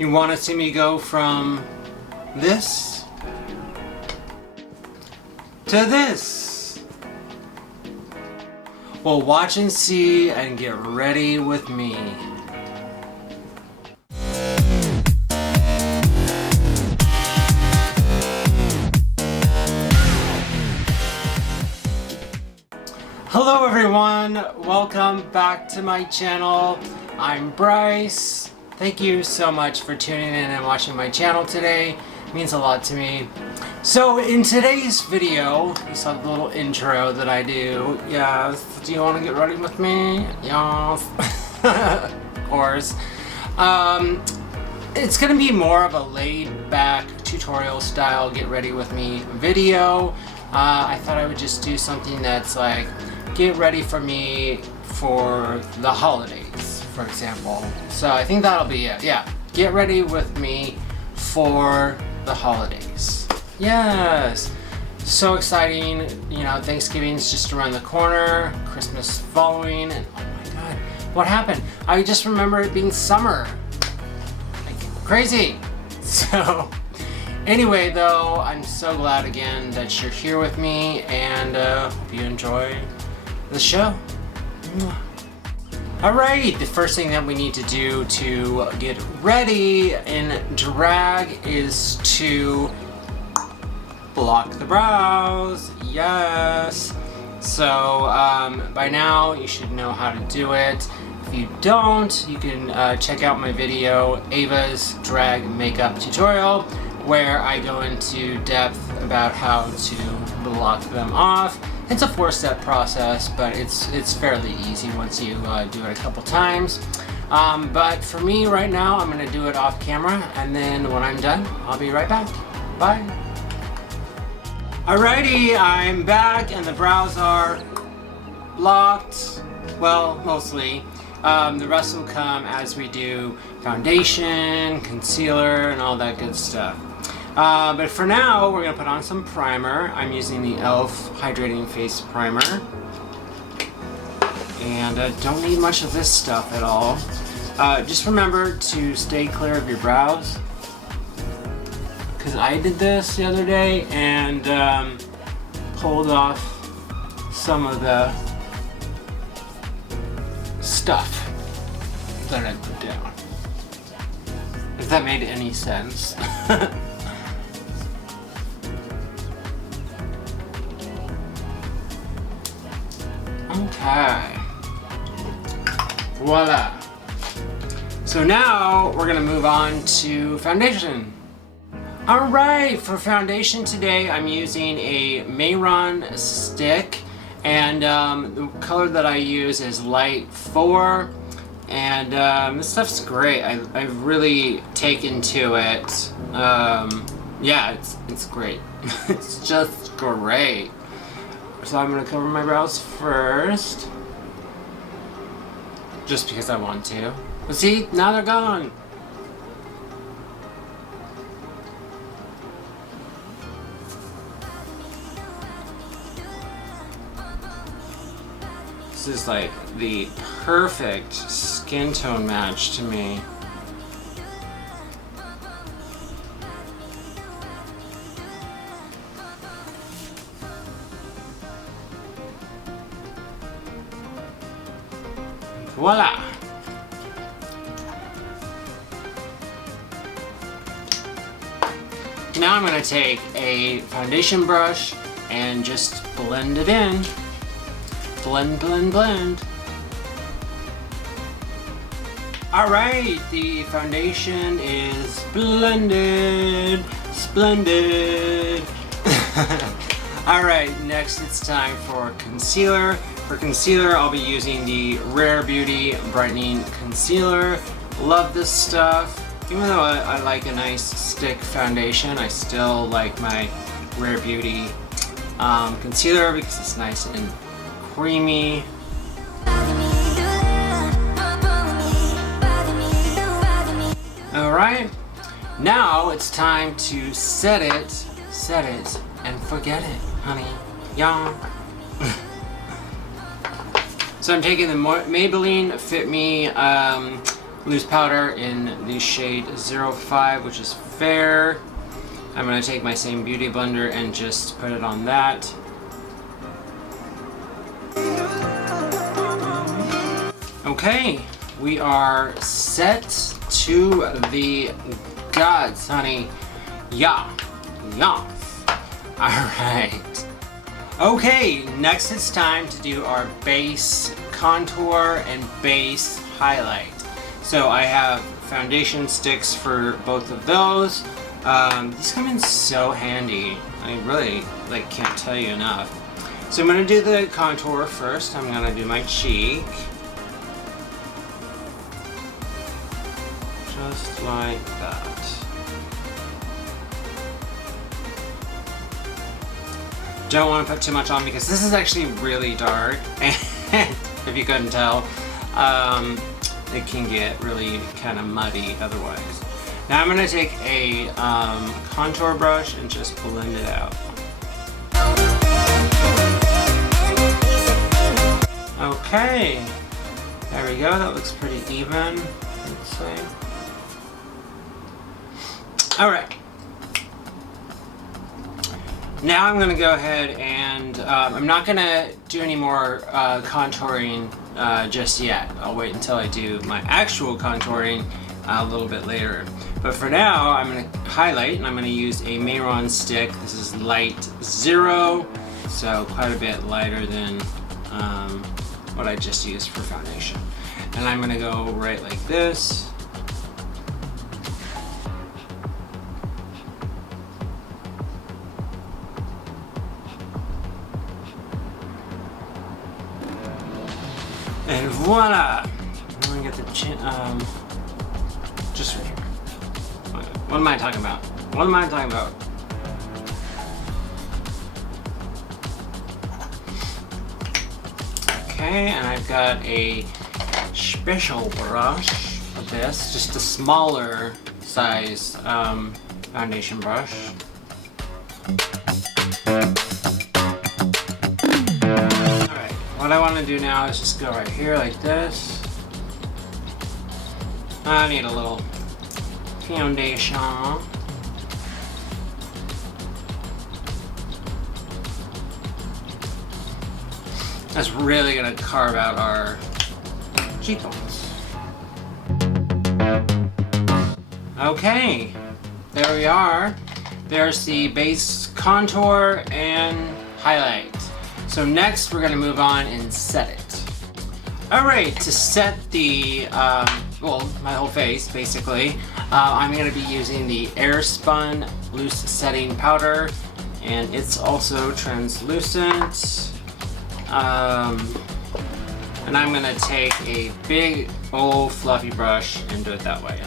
You want to see me go from this to this? Well, watch and see and get ready with me. Hello everyone, welcome back to my channel. I'm Brice. Thank you so much for tuning in and watching my channel today. It means a lot to me. So in today's video, you saw the little intro that I do. Yes, do you want to get ready with me? Yes. Of course. It's going to be more of a laid-back tutorial style get ready with me video. I thought I would just do something that's like get ready for me for the holidays, for example. So I think that'll be it. Yeah, get ready with me for the holidays. Yes, so exciting. You know, Thanksgiving's just around the corner, Christmas following, and oh my god, what happened? I just remember it being summer. Like, crazy. So anyway, though, I'm so glad again that you're here with me, and hope you enjoy the show. Alright, the first thing that we need to do to get ready in drag is to block the brows. Yes. So by now you should know how to do it. If you don't, you can check out my video, Ava's drag makeup tutorial, where I go into depth about how to block them off. It's a 4-step process, but it's fairly easy once you do it a couple times. But for me right now, I'm gonna do it off camera, and then when I'm done, I'll be right back. Bye. Alrighty, I'm back, and the brows are blocked. Well, mostly. The rest will come as we do foundation, concealer, and all that good stuff. But for now, we're going to put on some primer. I'm using the e.l.f. Hydrating Face Primer. And don't need much of this stuff at all. Just remember to stay clear of your brows. Because I did this the other day and pulled off some of the stuff that I put down. If that made any sense. Okay. Voila. So now we're gonna move on to foundation. Alright, for foundation today I'm using a Mayron stick, and the color that I use is light 4, and this stuff's great. I've really taken to it. Yeah, it's great. It's just great. So I'm going to cover my brows first, just because I want to. But see, now they're gone. This is like the perfect skin tone match to me. Voila! Now I'm going to take a foundation brush and just blend it in. Blend, blend, blend. Alright, the foundation is blended. Splendid. Alright, next it's time for concealer. For concealer, I'll be using the Rare Beauty Brightening Concealer. Love this stuff. Even though I like a nice stick foundation, I still like my Rare Beauty concealer because it's nice and creamy. Alright, now it's time to set it, and forget it, honey. Yeah. So I'm taking the Maybelline Fit Me loose powder in the shade 05, which is Fair. I'm going to take my same beauty blender and just put it on that. Okay, we are set to the gods, honey. Yeah. Alright. Okay, next it's time to do our base contour and base highlight. So I have foundation sticks for both of those. These come in so handy. I really can't tell you enough. So I'm going to do the contour first. I'm going to do my cheek. Just like that. Don't want to put too much on because this is actually really dark, and if you couldn't tell, it can get really kind of muddy otherwise. Now I'm going to take a contour brush and just blend it out. Okay, there we go. That looks pretty even, let's say. Alright. Now I'm going to go ahead and I'm not going to do any more contouring just yet. I'll wait until I do my actual contouring a little bit later. But for now, I'm going to highlight, and I'm going to use a Mayron stick. This is light 0, so quite a bit lighter than what I just used for foundation. And I'm going to go right like this. And voila! I'm gonna get the chin, just right here. What am I talking about? What am I talking about? Okay, and I've got a special brush for this, just a smaller size foundation brush. What I want to do now is just go right here like this. I need a little foundation. That's really going to carve out our cheekbones. Okay, there we are. There's the base contour and highlight. So next we're going to move on and set it. Alright, to set the, well, my whole face basically, I'm going to be using the Airspun Loose Setting Powder, and it's also translucent. And I'm going to take a big old fluffy brush and do it that way.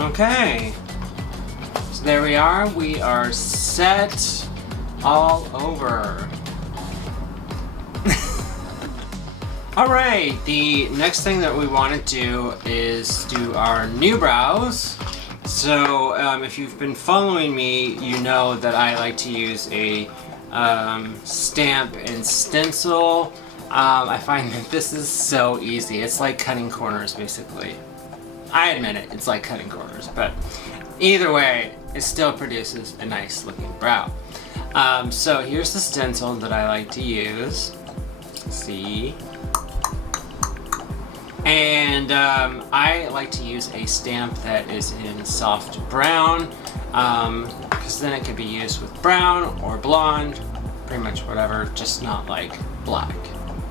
Okay, so there we are. We are set all over. Alright, the next thing that we want to do is do our new brows. So if you've been following me, you know that I like to use a stamp and stencil. I find that this is so easy. It's like cutting corners basically. I admit it, it's like cutting corners, but either way, it still produces a nice looking brow. So here's the stencil that I like to use. See? And I like to use a stamp that is in soft brown, because then it can be used with brown or blonde, pretty much whatever, just not like black.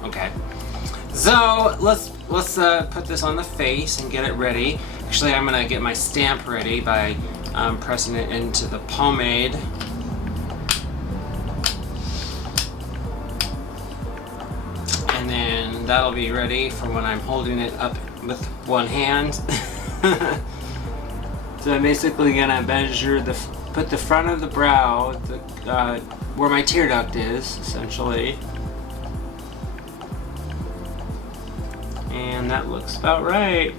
Okay. So let's put this on the face and get it ready. Actually, I'm gonna get my stamp ready by pressing it into the pomade. And then that'll be ready for when I'm holding it up with one hand. So I'm basically gonna measure put the front of the brow, where my tear duct is, essentially. And that looks about right.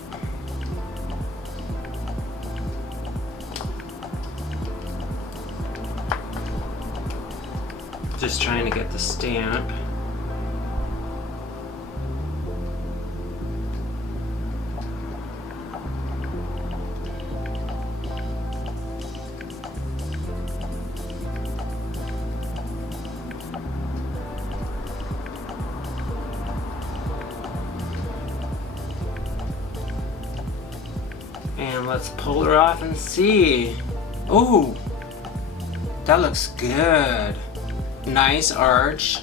Just trying to get the stamp. And let's pull her off and see. Oh, that looks good. Nice arch.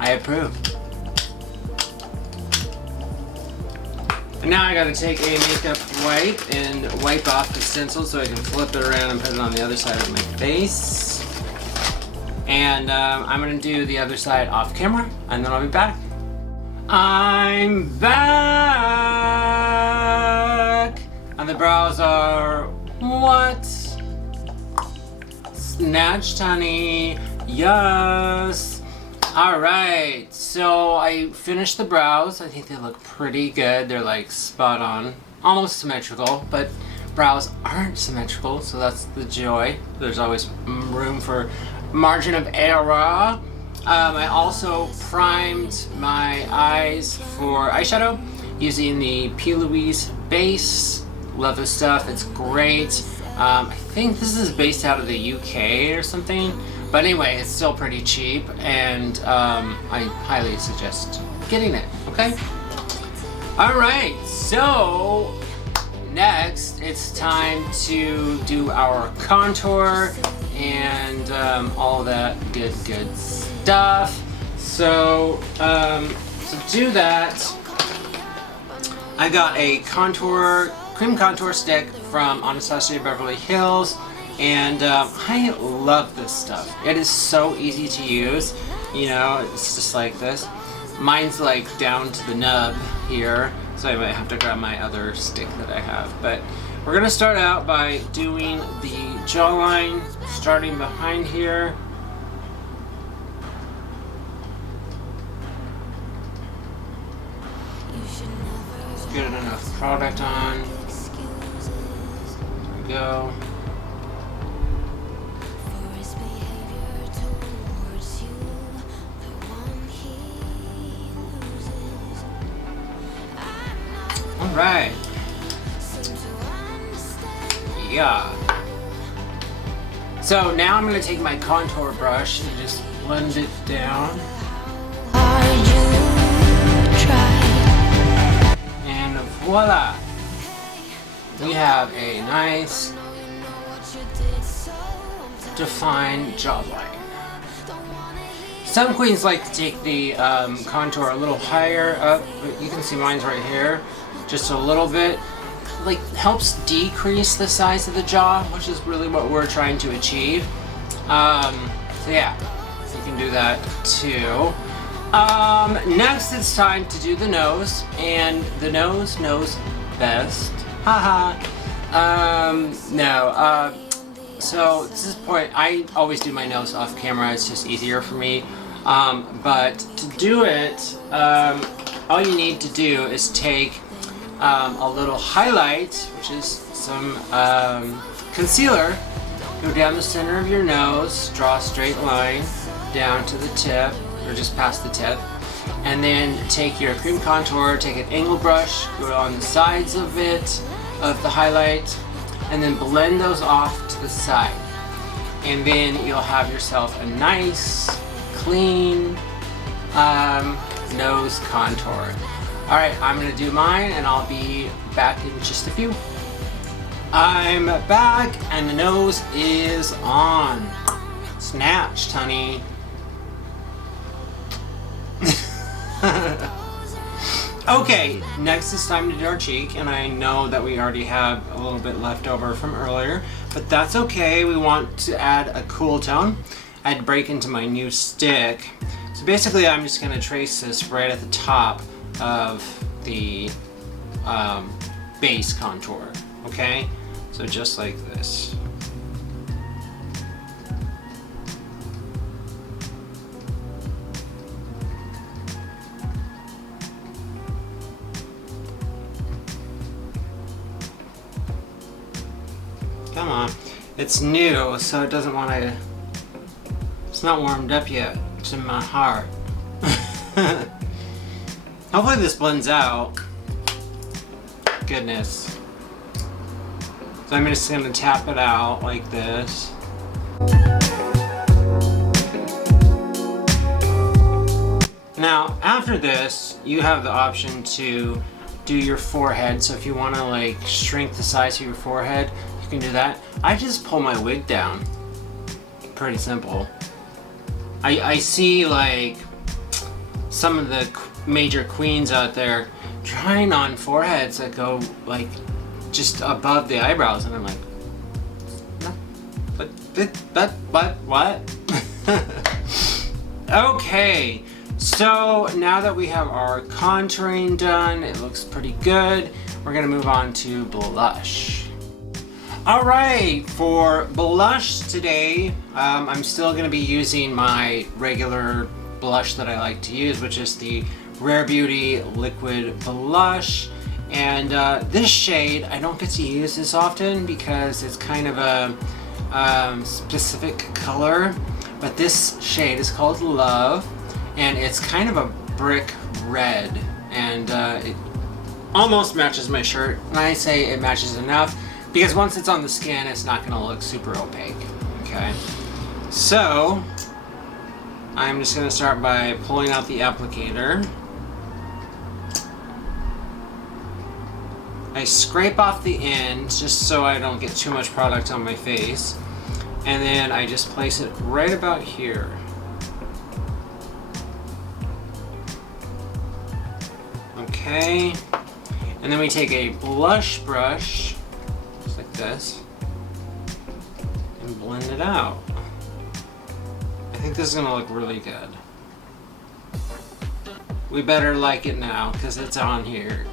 I approve. And now I gotta take a makeup wipe and wipe off the stencil so I can flip it around and put it on the other side of my face. And I'm gonna do the other side off camera and then I'll be back. I'm back! And the brows are what? Snatched, honey. Yes. All right. So I finished the brows. I think they look pretty good. They're like spot on, almost symmetrical, but brows aren't symmetrical, so that's the joy. There's always room for margin of error. I also primed my eyes for eyeshadow using the P. Louise base. Love this stuff, it's great. I think this is based out of the UK or something, but anyway, it's still pretty cheap, and I highly suggest getting it, okay? All right, so next it's time to do our contour and all that good stuff. So to do that, I got a cream contour stick from Anastasia Beverly Hills, and I love this stuff. It is so easy to use. You know, it's just like this. Mine's like down to the nub here, so I might have to grab my other stick that I have. But we're gonna start out by doing the jawline, starting behind here. Get enough product on. There we go. All right. Yeah. So now I'm going to take my contour brush and just blend it down. And voila! We have a nice defined jawline. Some queens like to take the contour a little higher up, but you can see mine's right here, just a little bit. Like, helps decrease the size of the jaw, which is really what we're trying to achieve. So yeah, you can do that too. Next it's time to do the nose, and the nose knows best. Haha. So at this point, I always do my nose off camera. It's just easier for me. But to do it, all you need to do is take a little highlight, which is some concealer. Go down the center of your nose, draw a straight line down to the tip, or just past the tip, and then take your cream contour, take an angle brush, go on the sides of it, of the highlight, and then blend those off to the side. And then you'll have yourself a nice, clean nose contour. Alright, I'm gonna do mine and I'll be back in just a few. I'm back and the nose is on. Snatched, honey. Okay, next it's time to do our cheek, and I know that we already have a little bit left over from earlier, but that's okay. We want to add a cool tone. I'd break into my new stick. So basically I'm just gonna trace this right at the top of the base contour, okay? So just like this. Come on. It's new, so it doesn't want to not warmed up yet. It's in my heart. Hopefully this blends out. Goodness. So I'm just gonna tap it out like this. Now, after this, you have the option to do your forehead. So if you want to like shrink the size of your forehead, you can do that. I just pull my wig down. Pretty simple. I see like some of the major queens out there trying on foreheads that go like just above the eyebrows, and I'm like, no, but what? Okay. So now that we have our contouring done, it looks pretty good. We're gonna move on to blush. All right, for blush today, I'm still gonna be using my regular blush that I like to use, which is the Rare Beauty Liquid Blush. And this shade, I don't get to use this often because it's kind of a specific color, but this shade is called Love. And it's kind of a brick red, and it almost matches my shirt. And I say it matches enough because once it's on the skin, it's not gonna look super opaque, okay? So, I'm just gonna start by pulling out the applicator. I scrape off the ends just so I don't get too much product on my face. And then I just place it right about here. Okay, and then we take a blush brush, just like this, and blend it out. I think this is gonna look really good. We better like it now, because it's on here.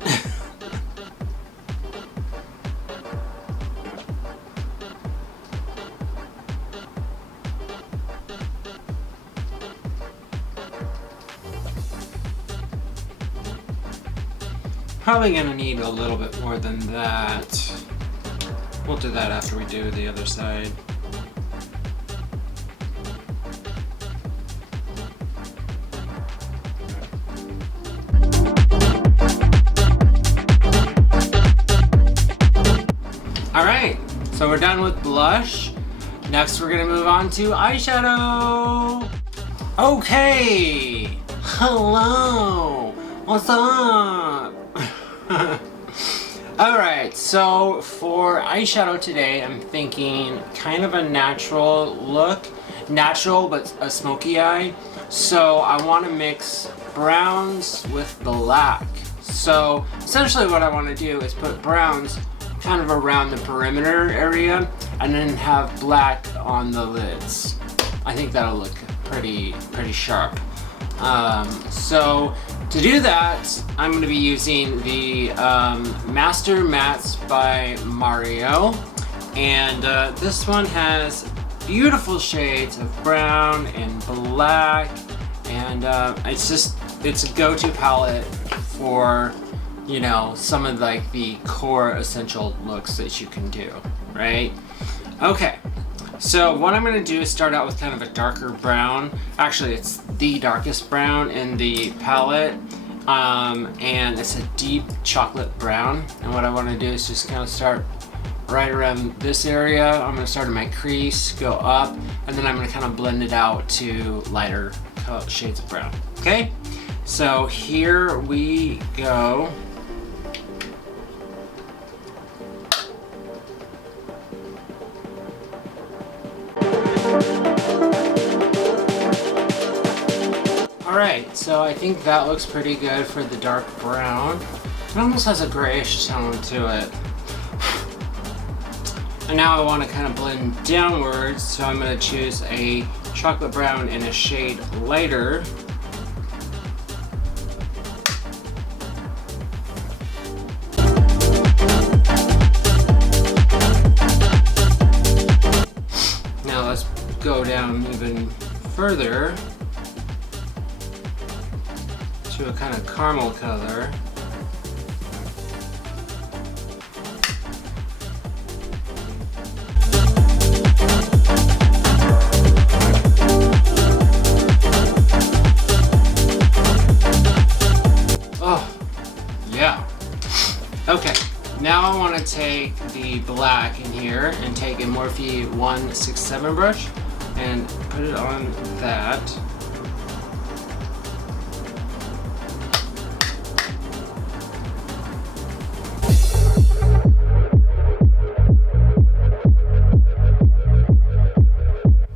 Probably gonna need a little bit more than that. We'll do that after we do the other side. All right, so we're done with blush. Next, we're gonna move on to eyeshadow. Okay, hello, what's up? Alright, so for eyeshadow today, I'm thinking kind of a natural look. Natural, but a smoky eye. So I want to mix browns with black. So essentially what I want to do is put browns kind of around the perimeter area and then have black on the lids. I think that'll look pretty sharp. So to do that, I'm going to be using the Master Mattes by Mario, and this one has beautiful shades of brown and black, and it's a go-to palette for, you know, some of like the core essential looks that you can do, right? Okay. So what I'm going to do is start out with kind of a darker brown. Actually, it's the darkest brown in the palette, and it's a deep chocolate brown. And what I want to do is just kind of start right around this area. I'm going to start in my crease, go up, and then I'm going to kind of blend it out to lighter shades of brown. Okay? So here we go. Alright, so I think that looks pretty good for the dark brown. It almost has a grayish tone to it. And now I want to kind of blend downwards, so I'm going to choose a chocolate brown in a shade lighter. Now let's go down even further to a kind of caramel color. to take the black in here and take a Morphe 167 brush and put it on that.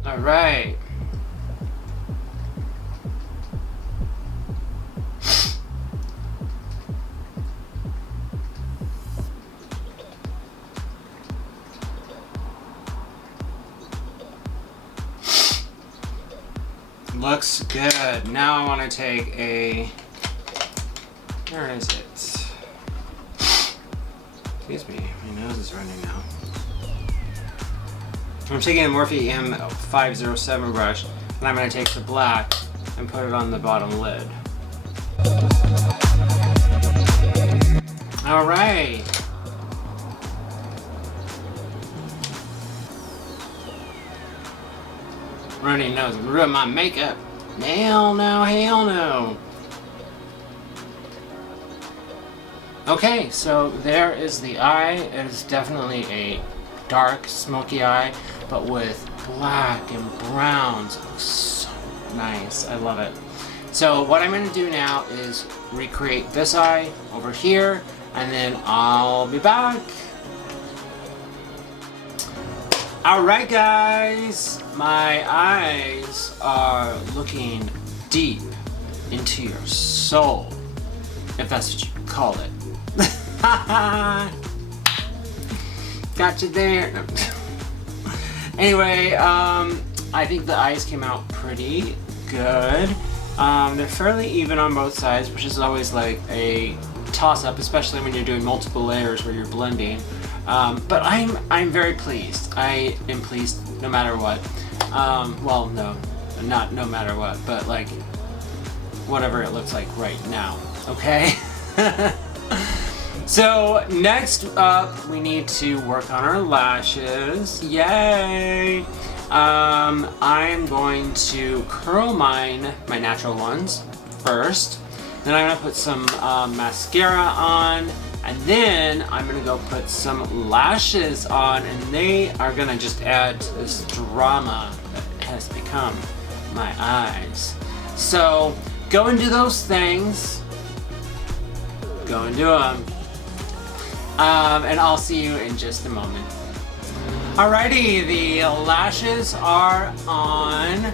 All right. Looks good. Now I want to take a, where is it? Excuse me, my nose is running now. I'm taking a Morphe M507 brush, and I'm going to take the black and put it on the bottom lid. All right. Running nose, ruin my makeup. Hell no, hell no. Okay, so there is the eye. It is definitely a dark, smoky eye, but with black and browns. It looks so nice. I love it. So what I'm going to do now is recreate this eye over here, and then I'll be back. Alright guys, my eyes are looking deep into your soul, if that's what you call it. Got you there. Anyway, I think the eyes came out pretty good. They're fairly even on both sides, which is always like a toss-up, especially when you're doing multiple layers where you're blending. But I'm very pleased. I am pleased no matter what. Well, no, not no matter what, but like whatever it looks like right now. Okay. So next up, we need to work on our lashes. Yay! I'm going to curl my natural ones first. Then I'm gonna put some mascara on. And then I'm gonna go put some lashes on, and they are gonna just add to this drama that has become my eyes. So go and do those things. Go and do them. And I'll see you in just a moment. Alrighty, the lashes are on.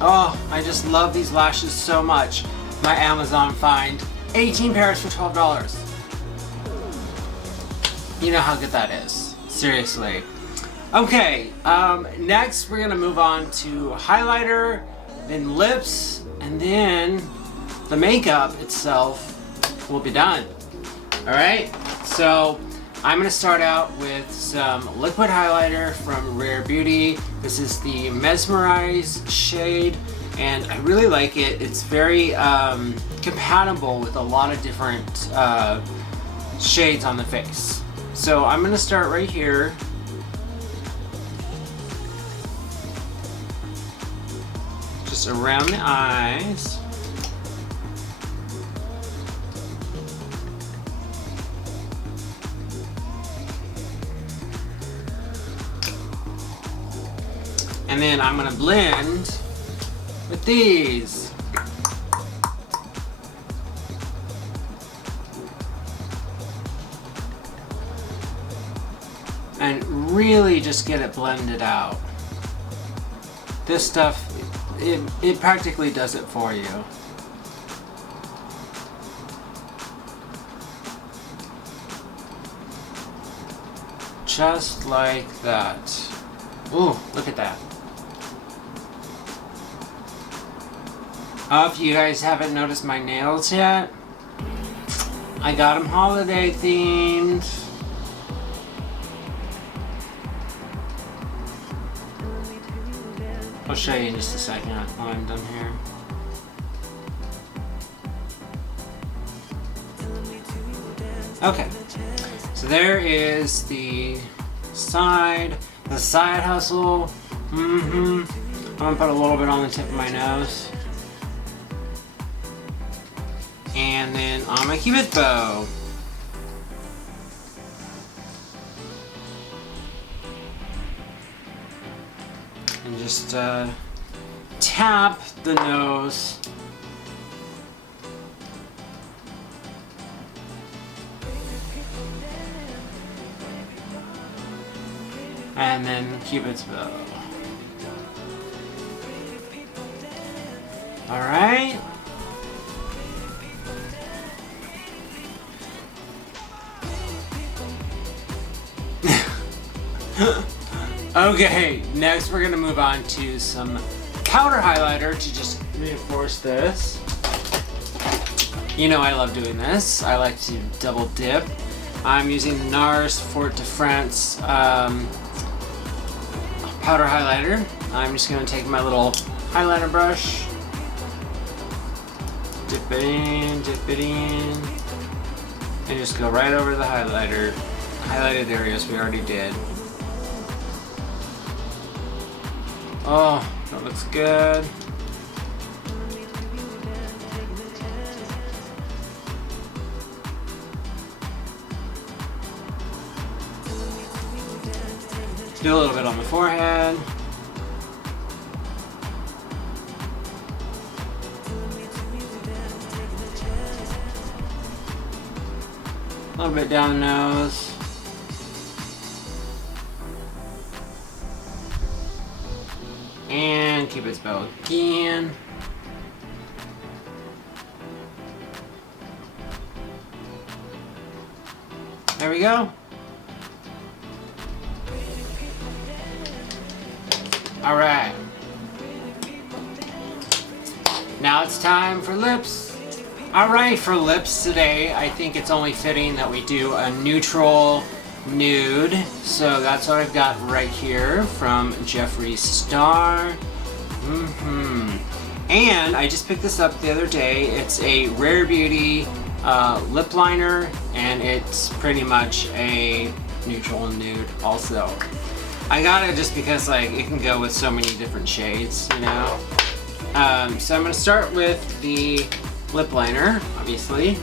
Oh, I just love these lashes so much. My Amazon find, 18 pairs for $12. You know how good that is. Seriously. Okay, next we're gonna move on to highlighter, then lips, and then the makeup itself will be done. Alright, so I'm gonna start out with some liquid highlighter from Rare Beauty. This is the Mesmerize shade, and I really like it. It's very compatible with a lot of different shades on the face. So I'm gonna start right here. Just around the eyes. And then I'm gonna blend with these. And really just get it blended out. This stuff, it practically does it for you. Just like that. Ooh, look at that. Oh, if you guys haven't noticed my nails yet, I got them holiday themed. I'll show you in just a second when I'm done here. Okay, so there is the side hustle. I'm gonna put a little bit on the tip of my nose. And then on my Cupid bow. just tap the nose. And then Cupid's bow. Alright. Okay, next we're gonna move on to some powder highlighter to just reinforce this. You know I love doing this. I like to double dip. I'm using the NARS Fort de France powder highlighter. I'm just gonna take my little highlighter brush, dip it in, and just go right over the highlighted areas we already did. Oh, that looks good. Do a little bit on the forehead. A little bit down the nose. And Cupid's bow again. There we go. All right. Now it's time for lips. All right, for lips today, I think it's only fitting that we do a neutral nude. So that's what I've got right here from Jeffree Star. And I just picked this up the other day. It's a Rare Beauty lip liner, and it's pretty much a neutral nude also. I got it just because like it can go with so many different shades, you know. So I'm gonna start with the lip liner, obviously.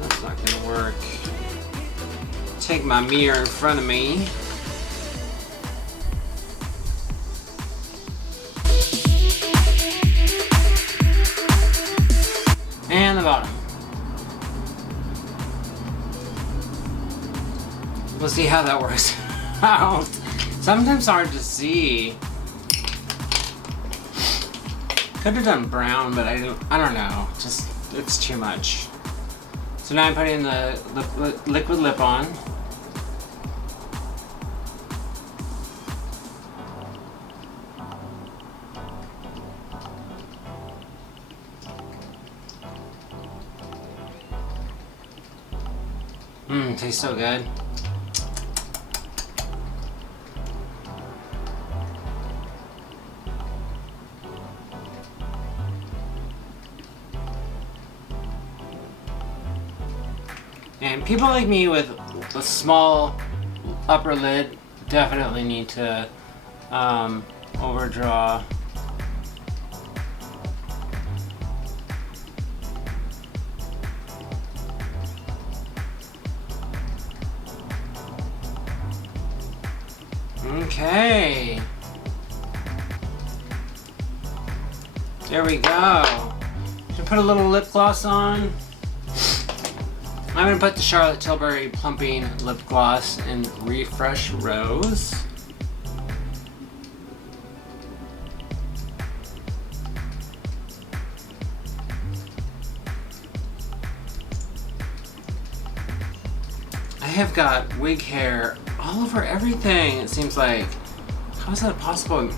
That's not gonna work. Take my mirror in front of me. And the bottom. We'll see how that works out. Sometimes it's hard to see. Could have done brown, but I don't know. Just, it's too much. So now I'm putting the liquid lip on. Tastes so good. And people like me with a small upper lid definitely need to overdraw. Okay. There we go. Should put a little lip gloss on. I'm going to put the Charlotte Tilbury Plumping Lip Gloss in Refresh Rose. I have got wig hair all over everything, it seems like. How is that possible?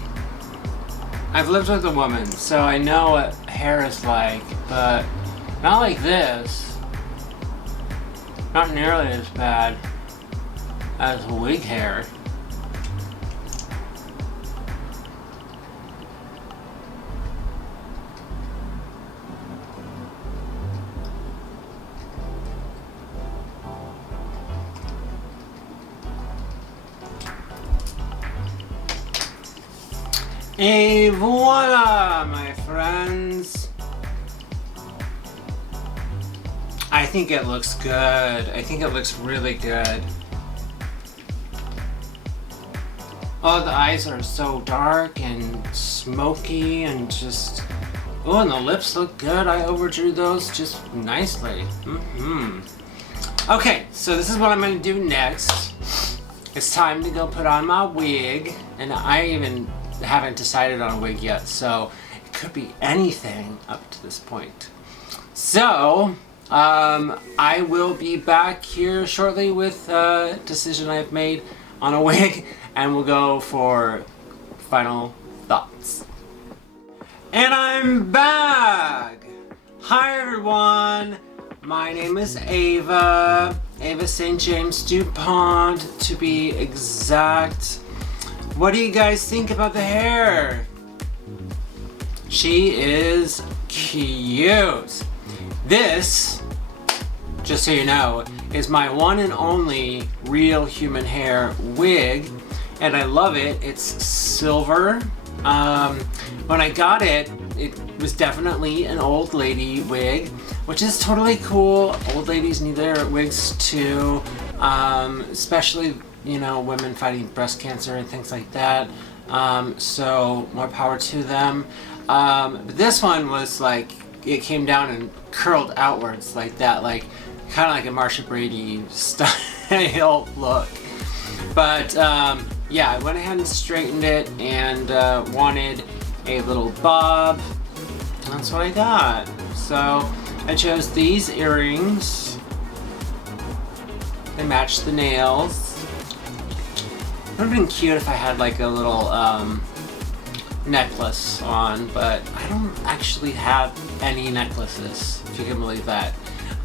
I've lived with a woman, so I know what hair is like, but not like this. Not nearly as bad as wig hair. Et voila, my friends. I think it looks good. I think it looks really good. Oh, the eyes are so dark and smoky and just... Oh, and the lips look good. I overdrew those just nicely. Okay, so this is what I'm going to do next. It's time to go put on my wig. And I even haven't decided on a wig yet, so it could be anything up to this point. So, I will be back here shortly with a decision I've made on a wig, and we'll go for final thoughts. And I'm back! Hi everyone! My name is Ava St. James DuPont to be exact. What do you guys think about the hair? She is cute. This, just so you know, is my one and only real human hair wig, and I love it. It's silver. When I got it, it was definitely an old lady wig, which is totally cool. Old ladies need their wigs too, especially, you know, women fighting breast cancer and things like that. So more power to them. But this one was like, it came down and curled outwards like that, like kind of like a Marsha Brady style look. But yeah, I went ahead and straightened it and wanted a little bob. That's what I got. So I chose these earrings. They match the nails. It would have been cute if I had like a little necklace on, but I don't actually have any necklaces, if you can believe that.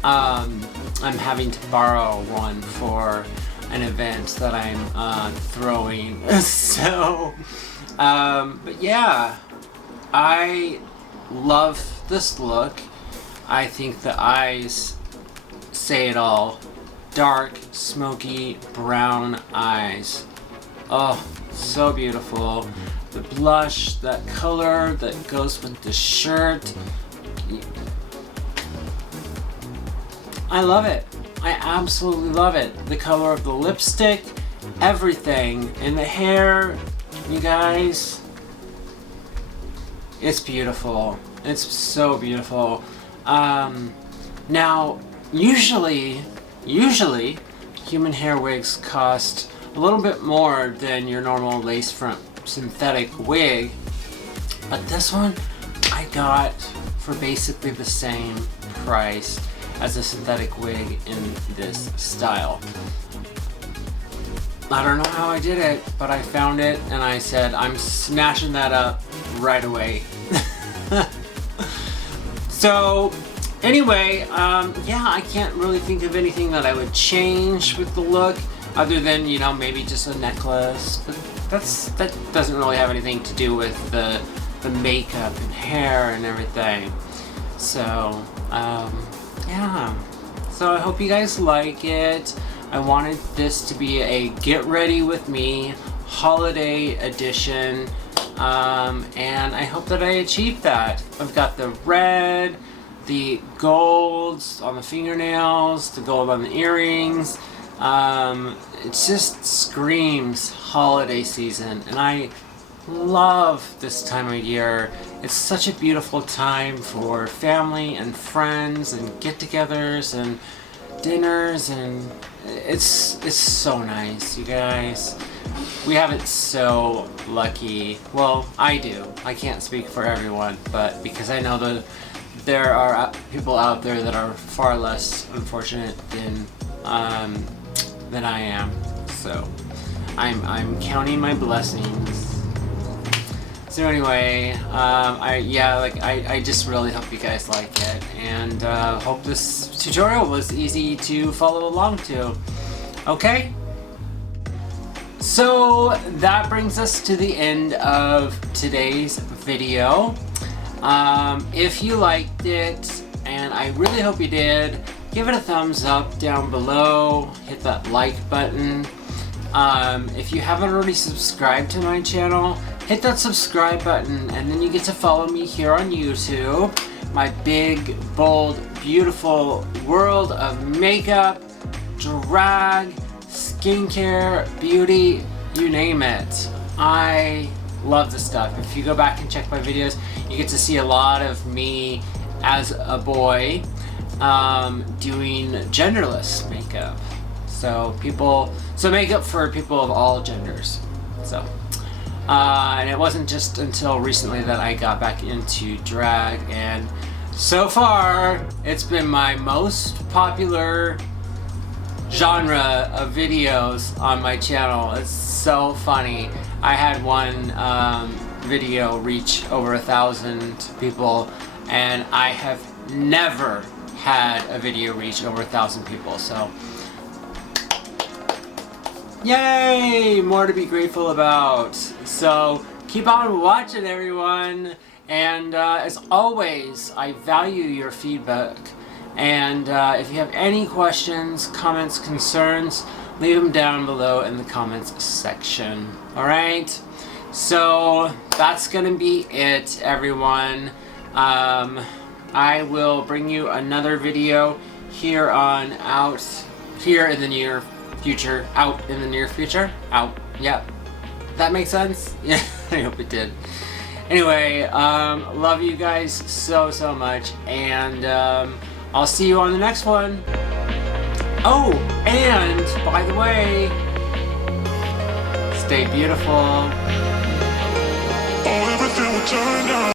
I'm having to borrow one for an event that I'm throwing. So, but yeah, I love this look. I think the eyes say it all. Dark, smoky, brown eyes. Oh, so beautiful. The blush, that color that goes with the shirt. I love it. I absolutely love it. The color of the lipstick, everything. And the hair, you guys, it's beautiful. It's so beautiful. Now, usually, human hair wigs cost a little bit more than your normal lace front synthetic wig, but this one I got for basically the same price as a synthetic wig in this style. I don't know how I did it, but I found it and I said I'm snatching that up right away. So anyway, yeah, I can't really think of anything that I would change with the look other than, you know, maybe just a necklace, but that doesn't really have anything to do with the makeup and hair and everything. So yeah, so I hope you guys like it. I wanted this to be a get ready with me holiday edition, and I hope that I achieved that. I've got the red, the golds on the fingernails, the gold on the earrings. It just screams holiday season, and I love this time of year. It's such a beautiful time for family and friends and get-togethers and dinners, and it's so nice, you guys. We have it so lucky. Well, I do. I can't speak for everyone, but because I know that there are people out there that are far less unfortunate than I am. So I'm counting my blessings. So anyway, I just really hope you guys like it, and hope this tutorial was easy to follow along to. Okay? So that brings us to the end of today's video. If you liked it, and I really hope you did, give it a thumbs up down below, hit that like button. If you haven't already subscribed to my channel, hit that subscribe button, and then you get to follow me here on YouTube. My big, bold, beautiful world of makeup, drag, skincare, beauty, you name it. I love this stuff. If you go back and check my videos, you get to see a lot of me as a boy doing genderless makeup. So makeup for people of all genders. So, and it wasn't just until recently that I got back into drag, and so far it's been my most popular genre of videos on my channel. It's so funny. I had one video reach over 1,000 people, and I have never had a video reach over 1,000 people, so yay! More to be grateful about. So keep on watching, everyone, and as always, I value your feedback, and if you have any questions, comments, concerns, leave them down below in the comments section. Alright, so that's gonna be it, everyone. I will bring you another video here in the near future. Yep. That makes sense? Yeah, I hope it did. Anyway, love you guys so much, and I'll see you on the next one. Oh, and by the way, stay beautiful.